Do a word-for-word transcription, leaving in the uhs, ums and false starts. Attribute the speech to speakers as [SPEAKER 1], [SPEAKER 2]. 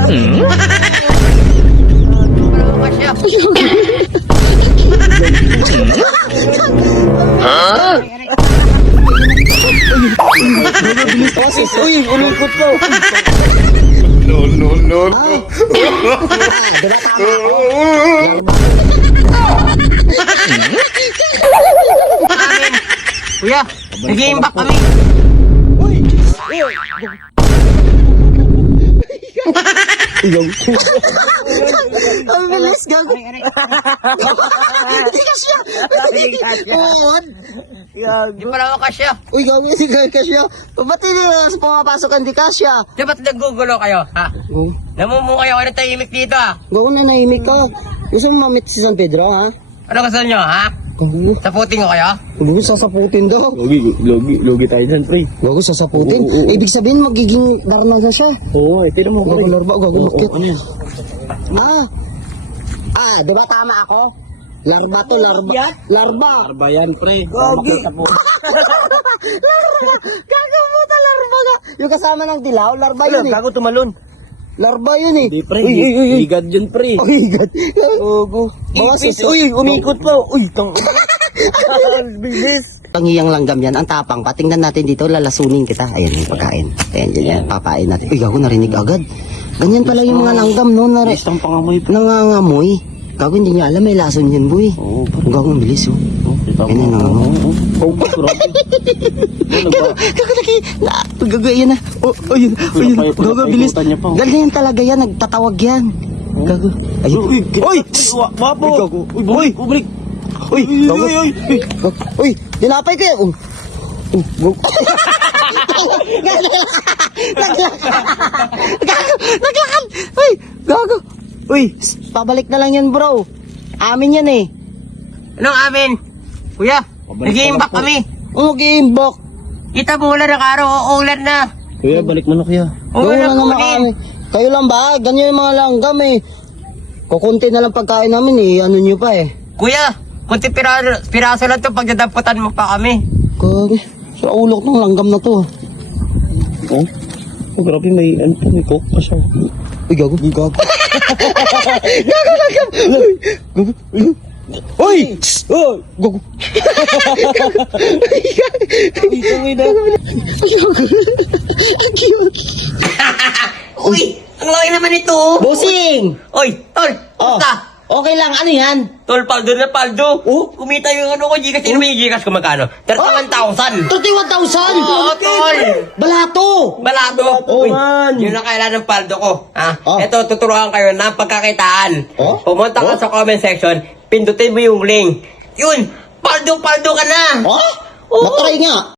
[SPEAKER 1] Uy, umikot po.
[SPEAKER 2] No, no, no, no.
[SPEAKER 1] Kuya, nag-iimbak kami. Ang bilis, gago. Hindi ka siya. Uod. Di pa naman ka siya. Uy, gago, hindi ka siya. Ba't hindi pumapasok ang di ka siya?
[SPEAKER 3] Di ba't nagugulo kayo, ha?
[SPEAKER 1] Oh,
[SPEAKER 3] Namumuo kayo kayo ng tahimik dito, ha?
[SPEAKER 1] gago na nahimik ka. Gusto mo mamit si San Pedro, ha?
[SPEAKER 3] Ano gusto nyo, ha?
[SPEAKER 1] Gago,
[SPEAKER 3] Saputin ko kayo?
[SPEAKER 1] gago, sasaputin daw.
[SPEAKER 4] Logi, logi, logi tayo dyan, pre.
[SPEAKER 1] Gago, sasaputin.
[SPEAKER 4] Oo, oo.
[SPEAKER 1] Ibig sabihin, magiging darnaga siya.
[SPEAKER 4] Oo, eh, pero mo,
[SPEAKER 1] Gago,
[SPEAKER 4] pre.
[SPEAKER 1] larba, gago,
[SPEAKER 4] Oo,
[SPEAKER 1] bakit?
[SPEAKER 4] ano yan?
[SPEAKER 1] Ah, ah, di ba tama ako? Larba to, larba. Larba.
[SPEAKER 4] Arba yan, pre.
[SPEAKER 1] Gogi. Larba. Gago mo ta, larba ka. Yung kasama ng dilaw, larba
[SPEAKER 4] Ano,
[SPEAKER 1] yun eh.
[SPEAKER 4] bago tumalon.
[SPEAKER 1] Larba yun eh.
[SPEAKER 4] Di, pre.
[SPEAKER 1] Uy, uy, uy, uy.
[SPEAKER 4] Higad yun, pre.
[SPEAKER 1] Oh my God.
[SPEAKER 4] Ogo.
[SPEAKER 1] Bawas
[SPEAKER 4] Ipit.
[SPEAKER 1] sa-
[SPEAKER 4] Uy, umikot pa. Uy, tang... Bilis.
[SPEAKER 1] Pangiyang langgam yan, ang tapang. Patingnan natin dito, lalasunin kita. Ayan yung pagkain. Ayan, yan, yan. Papain natin. Uy, gago, narinig agad. Ganyan pala yung mga langgam, no? Nari
[SPEAKER 4] Bilis ang pangamoy, pre.
[SPEAKER 1] nangangamoy. Gago, hindi niya alam, may lason yan, boy.
[SPEAKER 4] Oo, pre.
[SPEAKER 1] Gago, ang bilis, oh.
[SPEAKER 4] Oo, kita mo.
[SPEAKER 1] Ganyan, nangangamoy.
[SPEAKER 4] Oo, oo. Oo, grabe. Ano ba?
[SPEAKER 1] Gago, laki. Na, gago, yan na. Oh, ayun, ayun.
[SPEAKER 4] Pinapay-
[SPEAKER 1] Gago, bilis.
[SPEAKER 4] pinapaikutan niya pa, oh.
[SPEAKER 1] Ganyan talaga yan, nagtatawag yan. Gago. Ayun.
[SPEAKER 4] Uy,
[SPEAKER 1] Uy!
[SPEAKER 4] Wa- Wapo.
[SPEAKER 1] Uy, gago.
[SPEAKER 4] Uy, bumalik, bumalik.
[SPEAKER 1] Uy, gago.
[SPEAKER 4] uy, uy.
[SPEAKER 1] Uy, gago. Uy, dinapay ko yan. Oh. Oh, gago. Naglakad. Gago, naglakad. Uy, gago. Uy, pabalik na lang yan, bro. Amin yan eh.
[SPEAKER 3] Anong amin? Kuya, nag-iimbak kami.
[SPEAKER 1] Oh, mag-iimbok.
[SPEAKER 3] Kita mo ulan ng araw, uulan na.
[SPEAKER 4] Kuya, balik mo na, kuya.
[SPEAKER 1] Gago
[SPEAKER 3] Uulan
[SPEAKER 1] na
[SPEAKER 3] na
[SPEAKER 1] naman
[SPEAKER 3] kunin.
[SPEAKER 1] kami. Kayo lang ba? Ganyan yung mga langgam eh. Kukunti na lang pagkain namin eh. Ano nyo pa eh.
[SPEAKER 3] Kuya, kunti piraso, piraso lang to pag nadamputan mo pa kami.
[SPEAKER 1] Kage, sa ulok ng langgam na to.
[SPEAKER 4] Oh, oh grabe, may, ano to, may coke pa siya.
[SPEAKER 1] Uy, gago. Gago. Gago, langgam. Uy, gago. Uy. Uy! Oh, gago.
[SPEAKER 4] Uy, tangay na.
[SPEAKER 1] Ay, gago. Ang cute.
[SPEAKER 3] Uy, ang laki naman ito. oh.
[SPEAKER 1] Bossing!
[SPEAKER 3] Oy, tol,
[SPEAKER 1] Oh,
[SPEAKER 3] puta.
[SPEAKER 1] okay lang. Ano yan?
[SPEAKER 3] Tol, paldo na paldo.
[SPEAKER 1] Oh?
[SPEAKER 3] Kumita yung ano ko, Gcash. Sino may Gcash ko magkano? thirty-one thousand.
[SPEAKER 1] thirty-one thousand!
[SPEAKER 3] Oo, tol.
[SPEAKER 1] Balato!
[SPEAKER 3] Balato.
[SPEAKER 1] Oo,
[SPEAKER 3] Uy,
[SPEAKER 1] man.
[SPEAKER 3] yun ang kailangan ng paldo ko. Ha?
[SPEAKER 1] Oh.
[SPEAKER 3] Ito, tuturuan kayo ng pagkakitaan.
[SPEAKER 1] Oh?
[SPEAKER 3] Pumunta ka
[SPEAKER 1] Oh?
[SPEAKER 3] sa comment section, pindutin mo yung link. Yun, paldo-paldo ka na.
[SPEAKER 1] Oh?
[SPEAKER 3] Oo.
[SPEAKER 1] Matry nga.